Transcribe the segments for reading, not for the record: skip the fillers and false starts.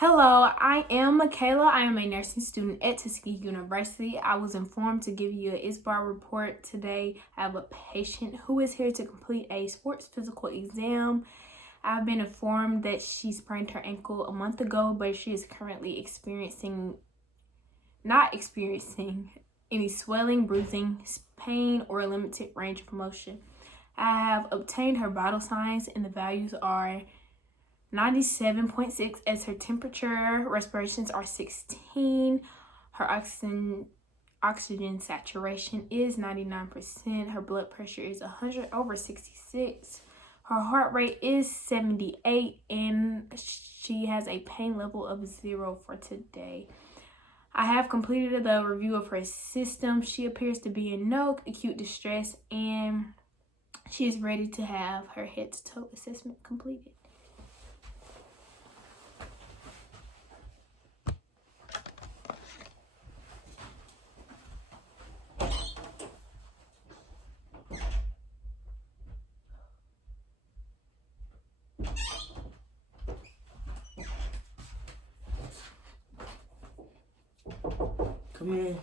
Hello, I am Michaela. I am a nursing student at Tuskegee University. I was informed to give you an ISBAR report today. I have a patient who is here to complete a sports physical exam. I've been informed that she sprained her ankle a month ago, but she is currently not experiencing any swelling, bruising, pain, or limited range of motion. I have obtained her vital signs, and the values are 97.6 as her temperature, respirations are 16, her oxygen saturation is 99%, her blood pressure is 100/66, her heart rate is 78, and she has a pain level of 0 for today. I have completed the review of her system. She appears to be in no acute distress, and she is ready to have her HToT assessment completed. Come in.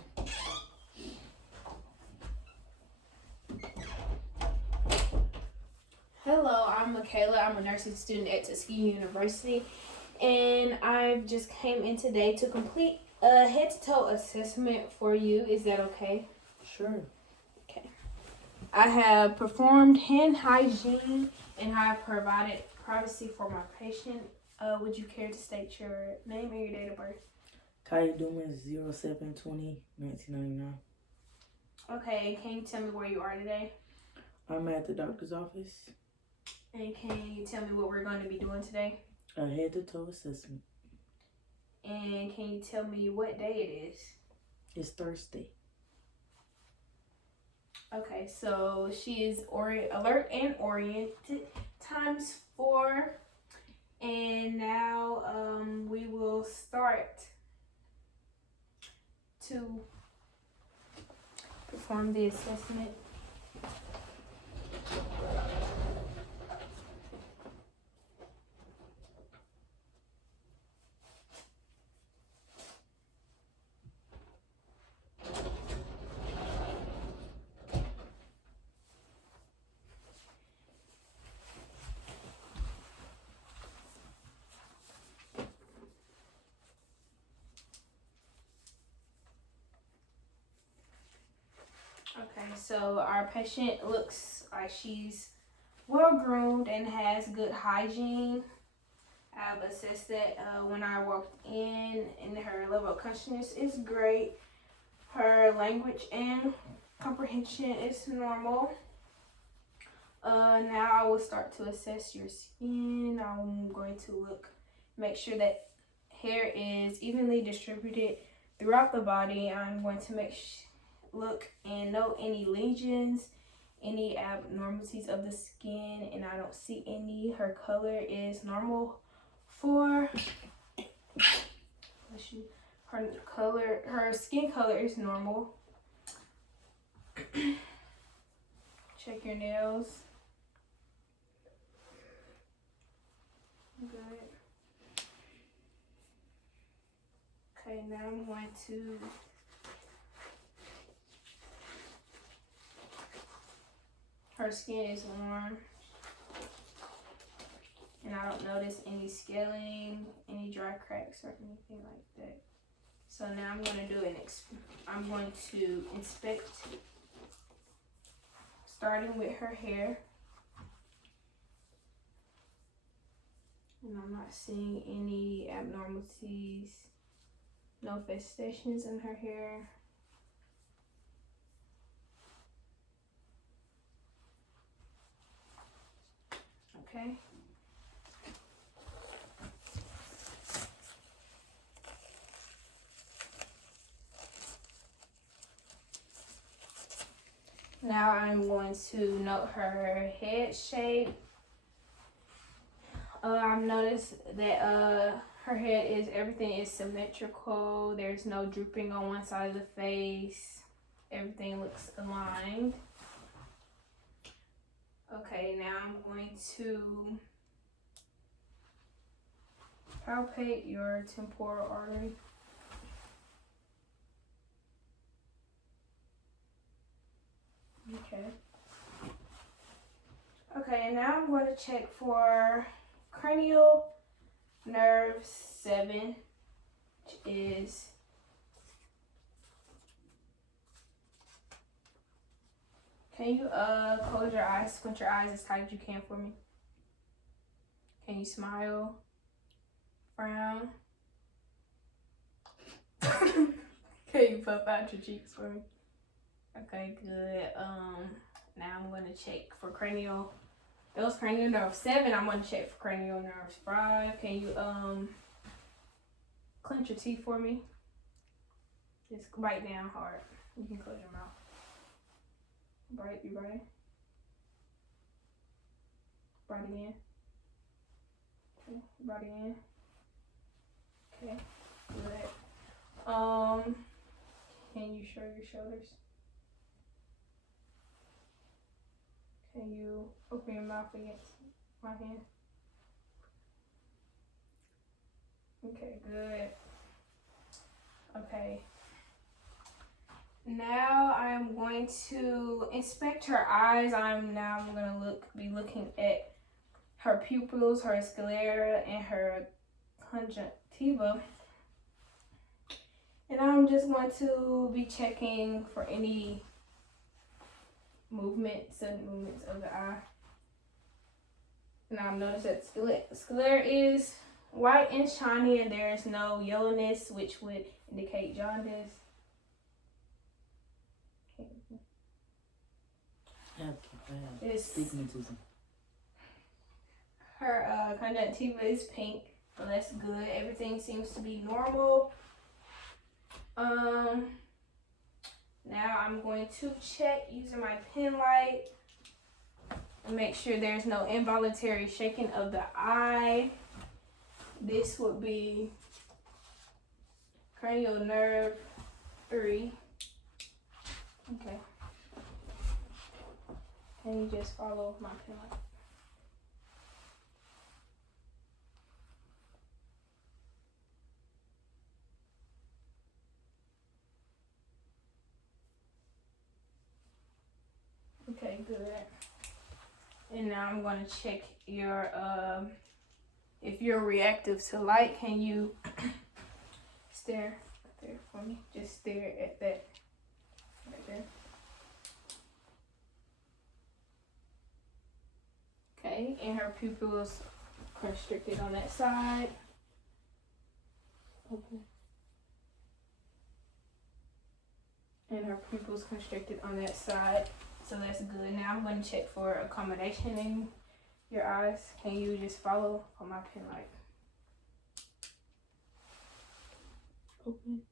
Hello, I'm Michaela. I'm a nursing student at Tuskegee University, and I've just came in today to complete a HToT assessment for you. Is that okay? Sure. Okay. I have performed hand hygiene, and I have provided privacy for my patient. Would you care to state your name and your date of birth? Kaya Dumas, 07/20/1999. Okay, can you tell me where you are today? I'm at the doctor's office. And can you tell me what we're going to be doing today? A HToT assessment. And can you tell me what day it is? It's Thursday. Okay, so she is alert and oriented times 4. And now we will start to perform the assessment. Okay, so our patient looks like she's well groomed and has good hygiene. I've assessed that when I walked in, and her level of consciousness is great. Her language and comprehension is normal. Now I will start to assess your skin. I'm going to make sure that hair is evenly distributed throughout the body. I'm going to look and note any lesions, any abnormalities of the skin, and I don't see any. Her color is normal her skin color is normal. Check your nails. Good. Okay, now I'm going to her skin is warm, and I don't notice any scaling, any dry cracks, or anything like that. So now I'm going to inspect, starting with her hair. And I'm not seeing any abnormalities, no festations in her hair. Okay. Now I'm going to note her head shape. I've noticed that her head everything is symmetrical. There's no drooping on one side of the face. Everything looks aligned. Okay, now I'm going to palpate your temporal artery. Okay. Okay, and now I'm going to check for cranial nerve 7, which is can you close your eyes, squint your eyes as tight as you can for me? Can you smile? Frown? Can you puff out your cheeks for me? Okay, good. Now I'm gonna check for cranial. It was cranial nerve 7. I'm gonna check for cranial nerve 5. Can you clench your teeth for me? Just bite down hard. You can close your mouth. Bite, you bite. Bite again. Okay, bite again. Okay, good. Can you shrug your shoulders? Can you open your mouth against my hand? Okay, good. Okay. Now I'm going to inspect her eyes. I'm gonna be looking at her pupils, her sclera, and her conjunctiva. And I'm just going to be checking for any sudden movements of the eye. And I've noticed that sclera is white and shiny, and there is no yellowness, which would indicate jaundice. Stigmatism. Her conjunctiva is pink, so that's good. Everything seems to be normal. Now I'm going to check using my pen light and make sure there's no involuntary shaking of the eye. This would be cranial nerve 3. Okay. Can you just follow my pen light? Okay, good. And now I'm going to check your, if you're reactive to light, can you stare there for me? Just stare at that right there. Okay, and her pupils constricted on that side. Okay. And her pupils constricted on that side. So that's good. Now I'm going to check for accommodation in your eyes. Can you just follow on my pen light? Open.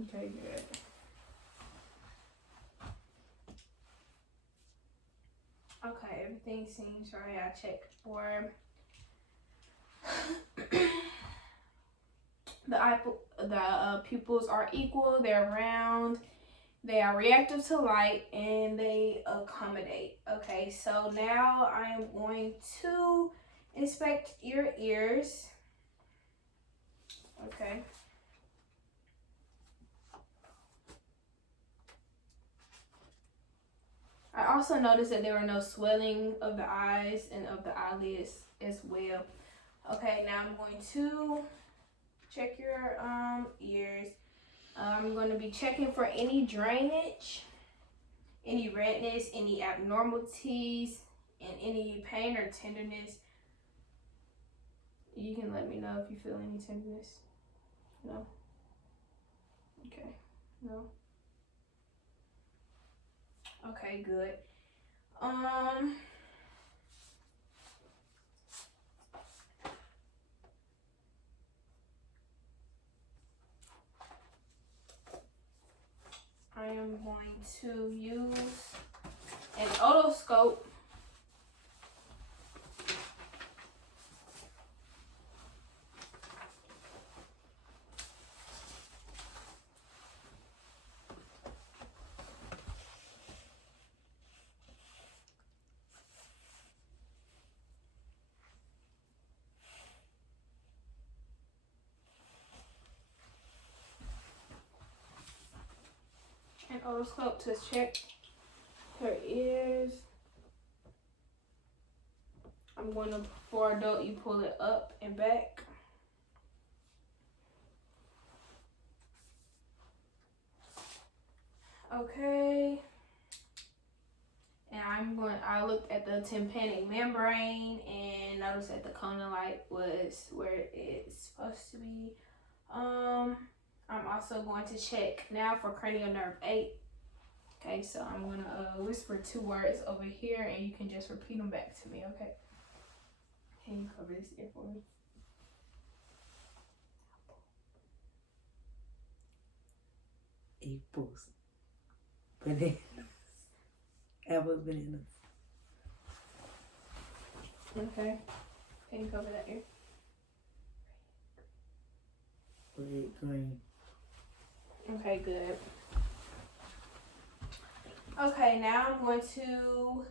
Okay, good. Okay, everything seems right. I checked for the pupils are equal, they're round, they are reactive to light, and they accommodate. Okay, so now I am going to inspect your ears. Okay. I also noticed that there were no swelling of the eyes and of the eyelids as well. Okay, now I'm going to check your ears. I'm going to be checking for any drainage, any redness, any abnormalities, and any pain or tenderness. You can let me know if you feel any tenderness. No? Okay. No? Okay, good. I am going to use an otoscope otoscope to check her ears. I'm going to, for adult, you pull it up and back. Okay. And I looked at the tympanic membrane and noticed that the conal light was where it's supposed to be. I'm also going to check now for cranial nerve 8. Okay, so I'm gonna whisper 2 words over here and you can just repeat them back to me, okay? Can you cover this ear for me? Apples. Bananas. Apples, bananas. Okay. Can you cover that ear? Red, green. Okay, good. Okay, now I'm going to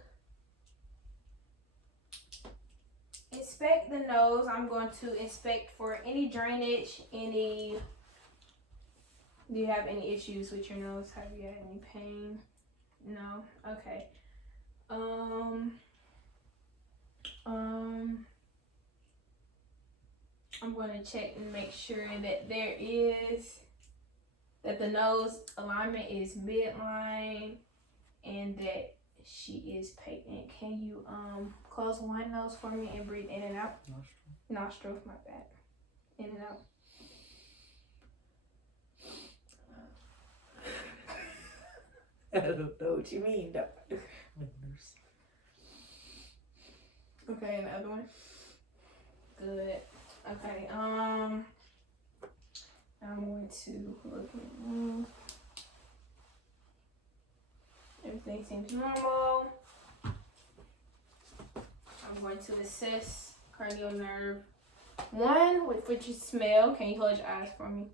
inspect the nose. I'm going to inspect for any drainage, do you have any issues with your nose? Have you had any pain? No? Okay. I'm going to check and make sure that that the nose alignment is midline and that she is patent. Can you close one nose for me and breathe in and out? Nostril, my bad. In and out. I don't know what you mean, doctor. Okay, and the other one? Good. Okay, I'm going to look at everything seems normal. I'm going to assess cranial nerve 1 with what you smell. Can you close your eyes for me?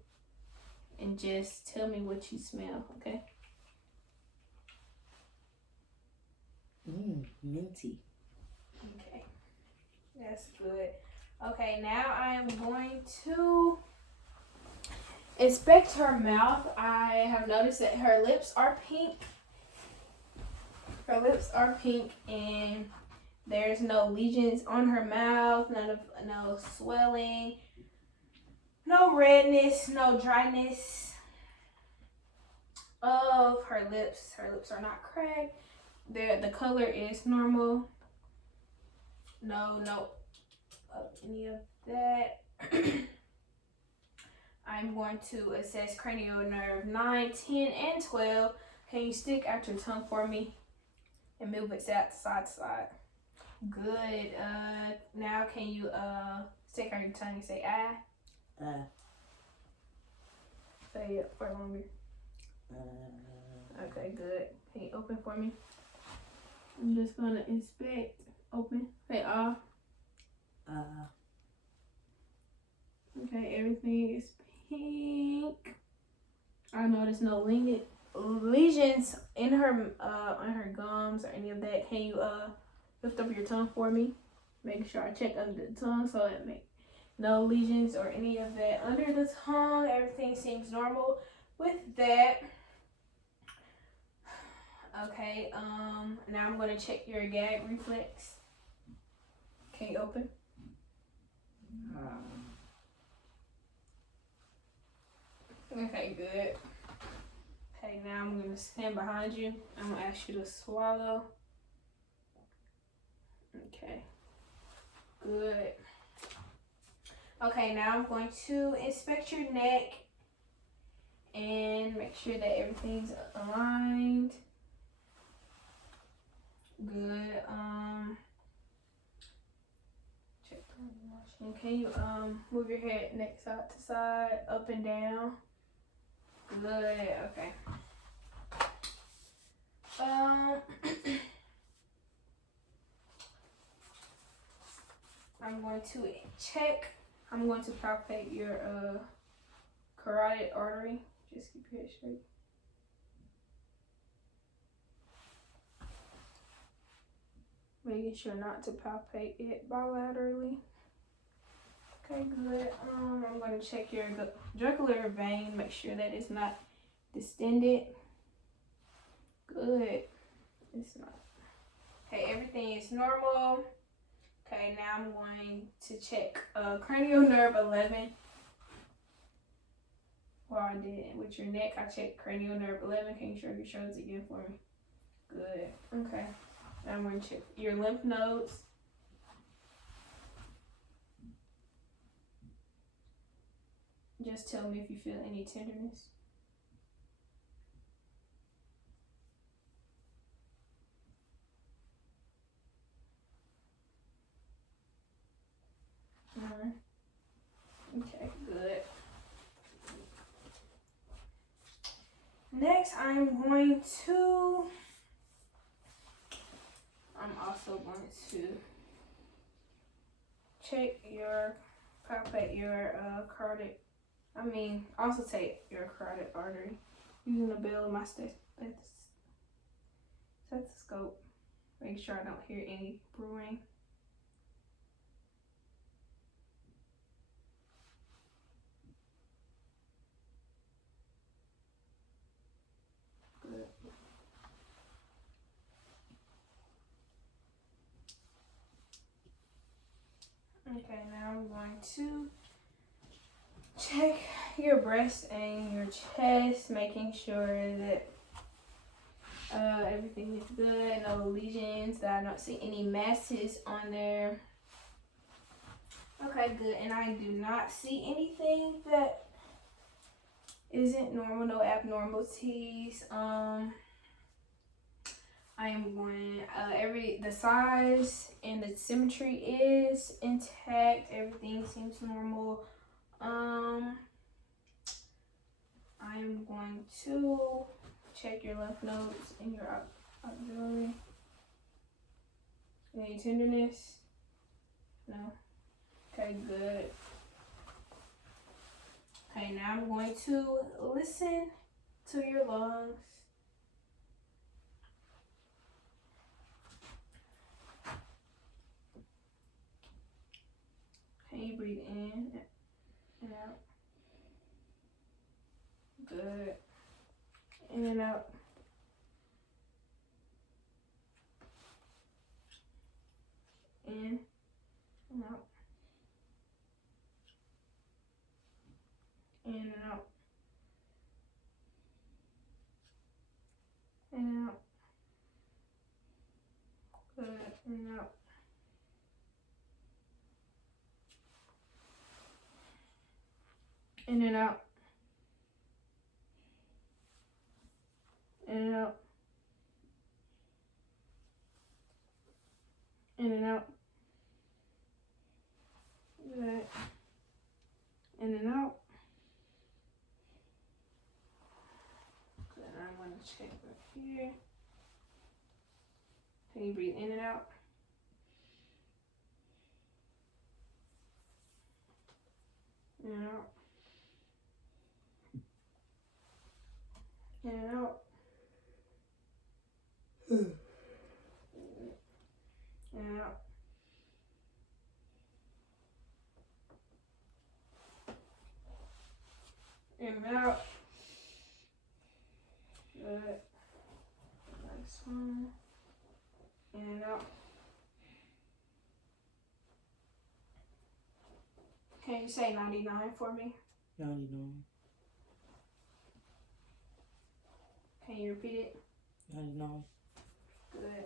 And just tell me what you smell, okay? Minty. Okay, that's good. Okay, now I am going to inspect her mouth. I have noticed that her lips are pink. Her lips are pink and there's no lesions on her mouth, no swelling, no redness, no dryness of her lips. Her lips are not cracked. The color is normal. No of any of that. I'm going to assess cranial nerve 9, 10, and 12. Can you stick out your tongue for me and move it side to side? Good. Now can you stick out your tongue and say ah? Say it for longer. Okay, good. Can you open for me? I'm just gonna inspect. Open. Say ah. Okay, everything is pink. I noticed no lesions in her on her gums or any of that. Can you lift up your tongue for me? Making sure I check under the tongue so it make no lesions or any of that under the tongue. Everything seems normal with that. Okay, now I'm gonna check your gag reflex. Can you open? Okay, good. Okay, now I'm gonna stand behind you. I'm gonna ask you to swallow. Okay, good. Okay, now I'm going to inspect your neck and make sure that everything's aligned. Good. Check the motion. Can you move your head neck side to side, up and down? Good. Okay. I'm going to check. I'm going to palpate your carotid artery. Just keep your head straight. Making sure not to palpate it bilaterally. Okay, good. I'm going to check your jugular vein. Make sure that it's not distended. Good. It's not. Okay, everything is normal. Okay, now I'm going to check cranial nerve 11. Well, I did with your neck. I checked cranial nerve 11. Can you shrug your shoulders again for me? Good. Okay. Now I'm going to check your lymph nodes. Just tell me if you feel any tenderness. Okay, good. Next, I'm also going to check your, palpate your also take your carotid artery using the bell of my stethoscope. Make sure I don't hear any brewing. Good. Okay, now I'm going to check your breast and your chest, making sure that everything is good, no lesions, that I don't see any masses on there. Okay, good. And I do not see anything that isn't normal, no abnormalities. I am going, the size and the symmetry is intact. Everything seems normal. I am going to check your lymph nodes and your auxiliary. Any tenderness? No? Okay, good. Okay, now I'm going to listen to your lungs. Can you breathe in and out? Good. In and out. In and out. In and out. In and out. Good. In and out. In and out. In and out. In and out. Good. In and out. Good. I'm going to check right here. Can you breathe in and out? In and out. In and out. In and out. In and out. Good. Next one. In and out. Can you say 99 for me? 99. Can you repeat it? 99. Good.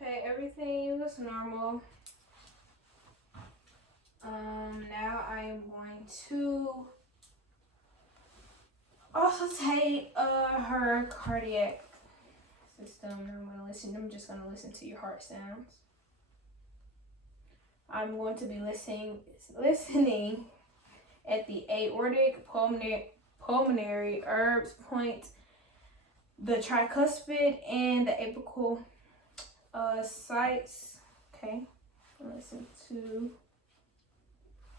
Okay, everything looks normal. Now I am going to also take her cardiac system. I'm just gonna listen to your heart sounds. I'm going to be listening at the aortic, pulmonary, herbs point, the tricuspid, and the apical sites. Okay, listen to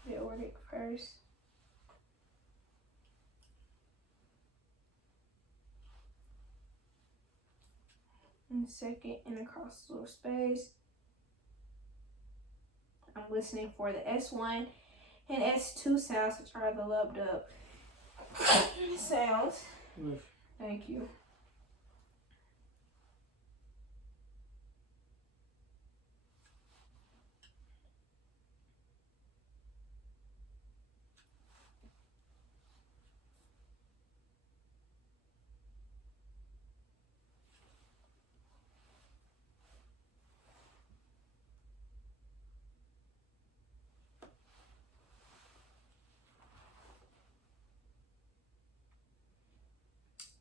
the aortic first. And second, intercostal space. I'm listening for the S1 and S2 sounds, which are the lub dub sounds. Thank you.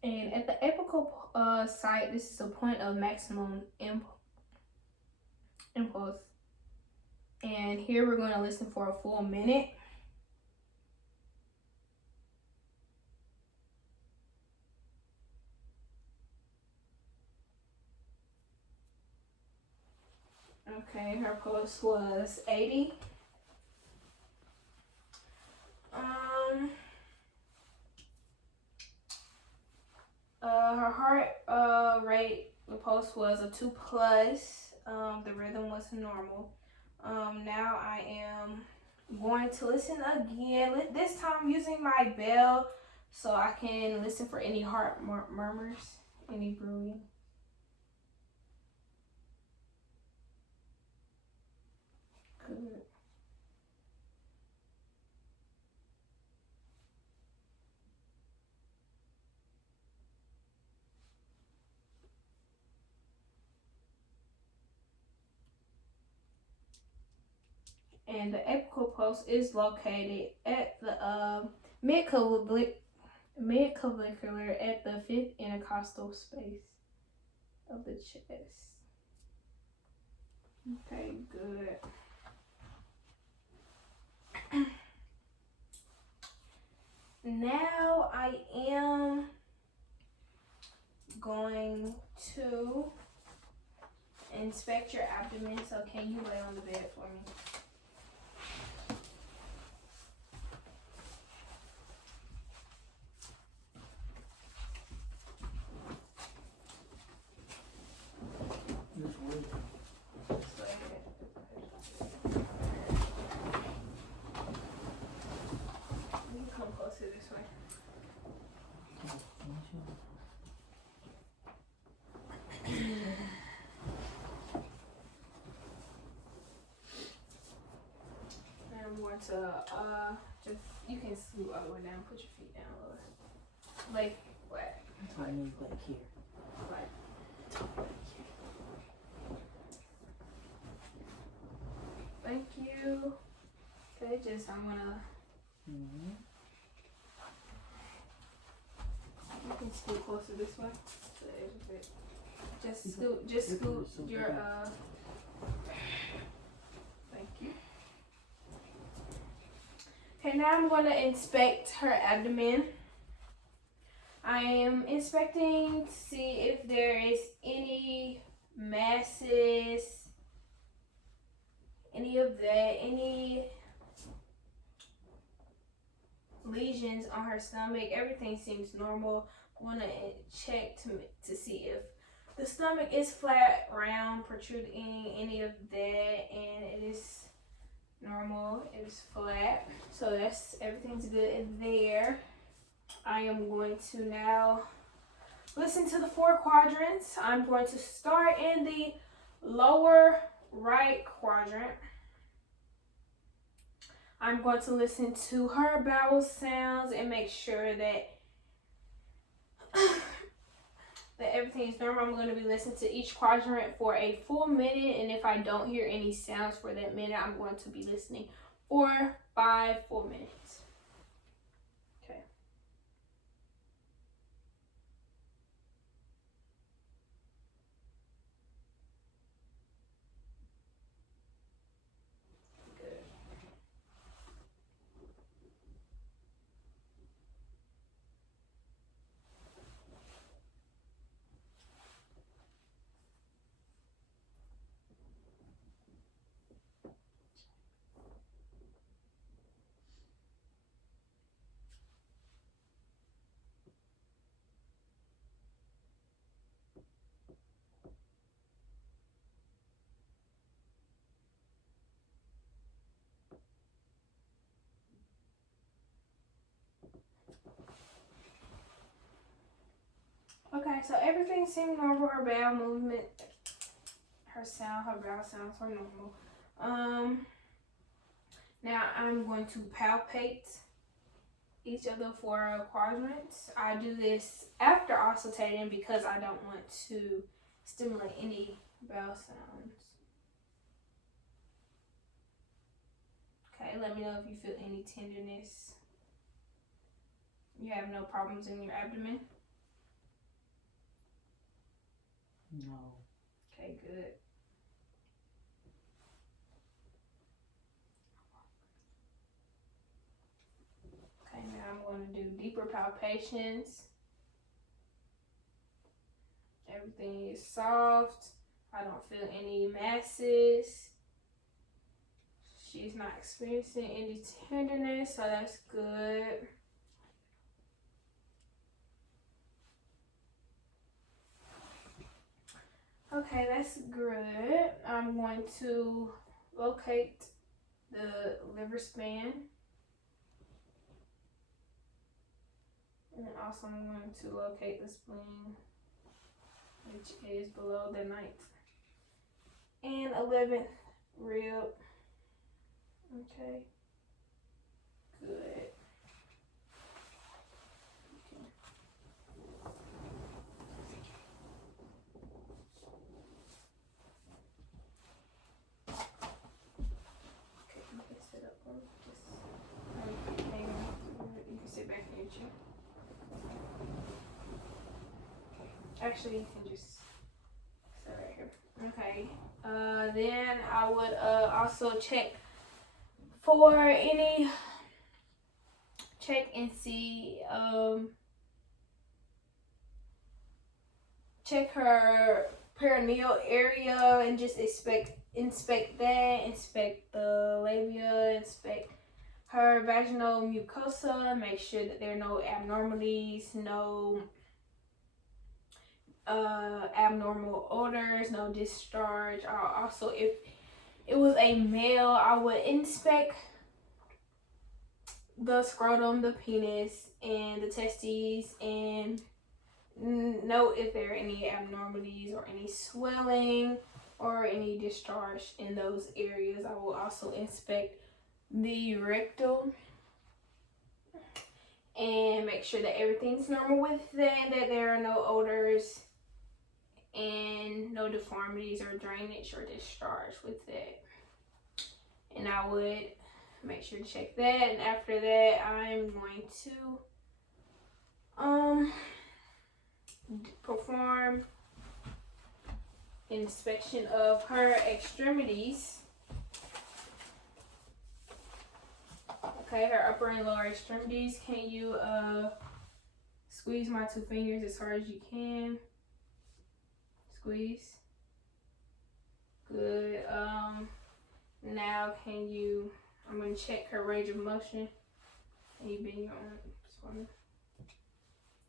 And at the apical site, this is a point of maximum impulse. And here we're going to listen for a full minute. Okay, her pulse was 80. Her heart rate, the pulse was a 2 plus. The rhythm was normal. Now I am going to listen again, this time using my bell so I can listen for any heart murmurs, any brewing. Good. And the apical pulse is located at the mid-clavicular at the fifth intercostal space of the chest. Okay, good. Now I am going to inspect your abdomen. So can you lay on the bed for me? To just, you can scoot all the way down, put your feet down a little, like flat. I mean, like here. Right. Thank you. Okay, just I'm gonna. You can scoot closer this way. To the edge of it. Just scoot your Thank you. Okay, now I'm going to inspect her abdomen. I am inspecting to see if there is any masses, any of that, any lesions on her stomach. Everything seems normal. I want to check to see if the stomach is flat, round, protruding, any of that, and it is normal. It is flat, so that's everything's good there. I am going to now listen to the 4 quadrants. I'm going to start in the lower right quadrant. I'm going to listen to her bowel sounds and make sure that that everything is normal. I'm going to be listening to each quadrant for a full minute, and if I don't hear any sounds for that minute, I'm going to be listening for 5 full minutes. Okay. Good. Okay, so everything seemed normal. Her bowel movement, her bowel sounds are normal. Now I'm going to palpate each of the 4 quadrants. I do this after auscultating because I don't want to stimulate any bowel sounds. Okay, let me know if you feel any tenderness. You have no problems in your abdomen? No. Okay, good. Okay, now I'm going to do deeper palpations. Everything is soft. I don't feel any masses. She's not experiencing any tenderness, so that's good. Okay, that's good. I'm going to locate the liver span. And also I'm going to locate the spleen, which is below the 9th and 11th rib. Okay, good. Okay, you can sit up or just hang on. You can sit back in your chair. Actually, you can just sit right here. Okay. Then I would also check and see, check her perineal area and just inspect that, inspect the labia, inspect her vaginal mucosa, make sure that there are no abnormalities, no abnormal odors, no discharge. Also, if it was a male, I would inspect the scrotum, the penis, and the testes, and note if there are any abnormalities or any swelling or any discharge in those areas. I will also inspect the rectal and make sure that everything's normal with that there are no odors and no deformities or drainage or discharge with that. And I would make sure to check that, and after that I'm going to perform inspection of her extremities. Okay, her upper and lower extremities. Can you squeeze my 2 fingers as hard as you can? Squeeze. Good. Now can you, I'm going to check her range of motion. Can you bend your arm for me?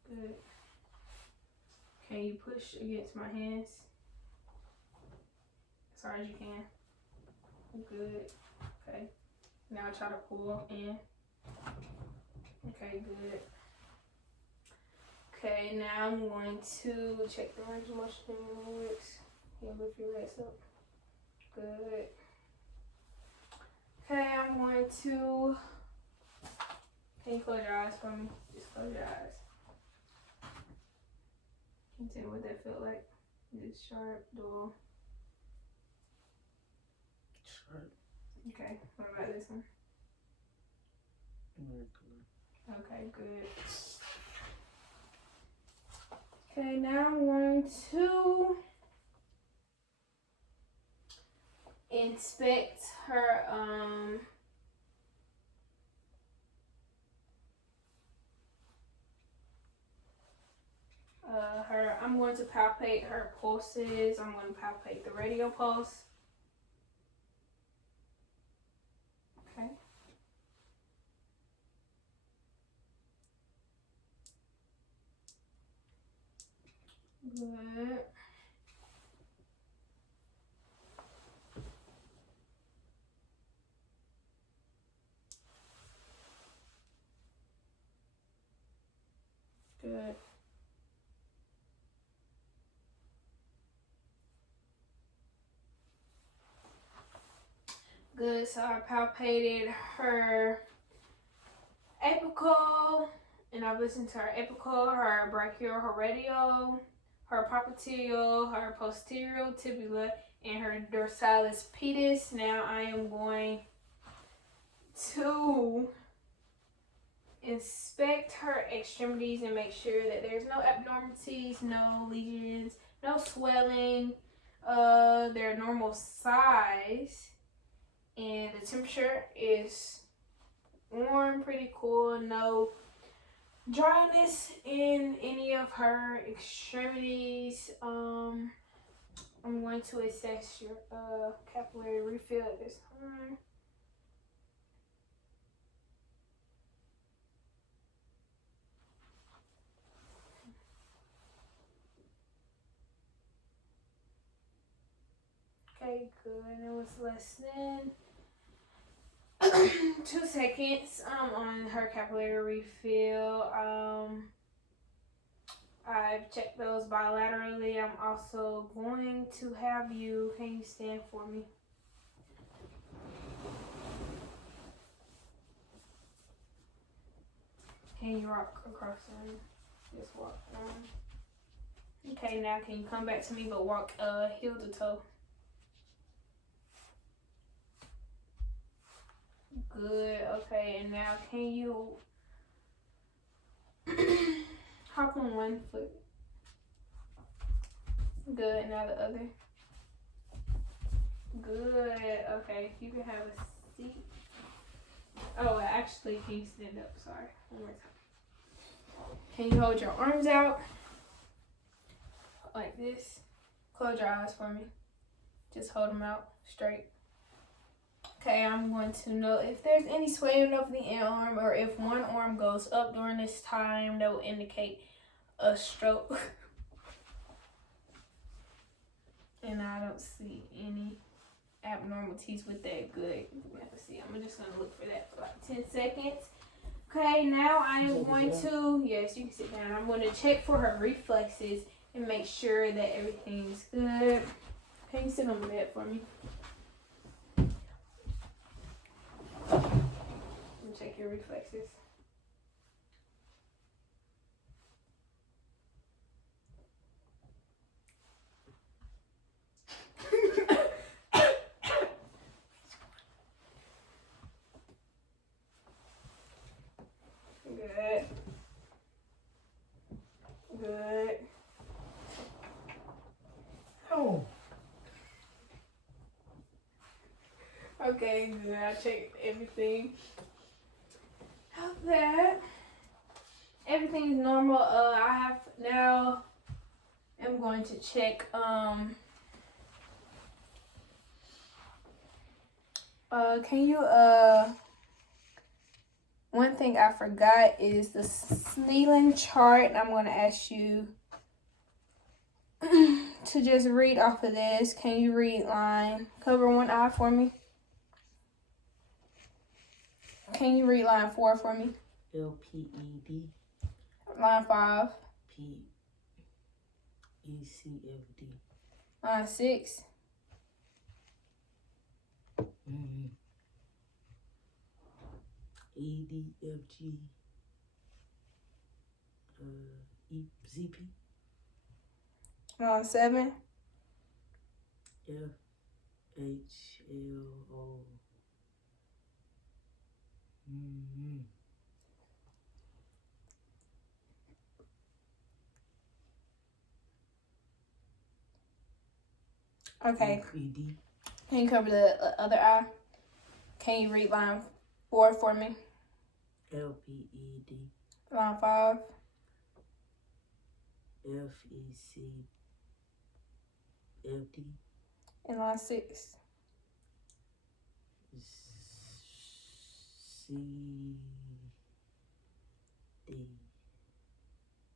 Good. Can you push against my hands as hard as you can? Good. Okay. Now try to pull in. Okay, good. Okay, now I'm going to check the range of motion in your legs. Can you lift your legs up? Good. Okay, I'm going to, can you close your eyes for me? Just close your eyes. Can you tell me what that felt like? Is it sharp, dull? Sharp. Okay, what about this one? Regular. Okay, good. Okay, now I'm going to inspect her I'm going to palpate her pulses. I'm going to palpate the radial pulse. Okay. Good. Good. Good, so I palpated her apical, and I've listened to her apical, her brachial, her radial, her popliteal, her posterior tibula, and her dorsalis pedis. Now I am going to inspect her extremities and make sure that there's no abnormalities, no lesions, no swelling. They're normal size, and the temperature is warm, pretty cool. No dryness in any of her extremities. I'm going to assess your capillary refill at this time. Okay, good. It was less than 2 seconds on her capillary refill. I've checked those bilaterally. I'm also going to have you, can you stand for me? Can you rock across the room? Just walk down. Okay, now can you come back to me but walk heel to toe? Good, okay, and now can you hop on one foot? Good, now the other. Good, okay, you can have a seat. Oh, actually, can you stand up? Sorry, one more time. Can you hold your arms out like this? Close your eyes for me. Just hold them out straight. Okay, I'm going to know if there's any swaying of the arm, or if one arm goes up during this time, that will indicate a stroke. And I don't see any abnormalities with that. Good. Let's see. I'm just going to look for that for like 10 seconds. Okay, now I am going to, yes, you can sit down. I'm going to check for her reflexes and make sure that everything's good. Can you sit on the bed for me? Check your reflexes. Good. Good. Oh. Okay, good. I checked everything. How's that? Everything is normal. I have now. I'm going to check. Can you One thing I forgot is the Snellen chart. I'm going to ask you to just read off of this. Can you read line? Cover one eye for me. Can you read line 4 for me? LPED. Line 5. PECFD. Line 6. EDFG. ZP. Line 7. FHLO. Okay. FED. Can you cover the other eye? Can you read line 4 for me? LPED. Line 5. FECFD. And line 6. CCP.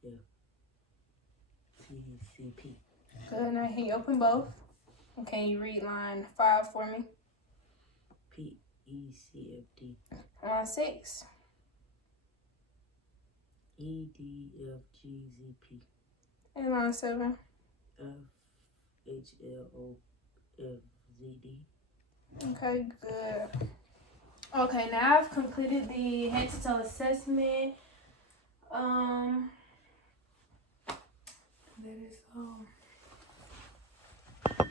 Good. Now can you open both? And can you read line 5 for me? PECFD. Line 6. EDFGZP. And line 7. FHLOFZD. Okay, good. Okay, now I've completed the HToT assessment. That is all.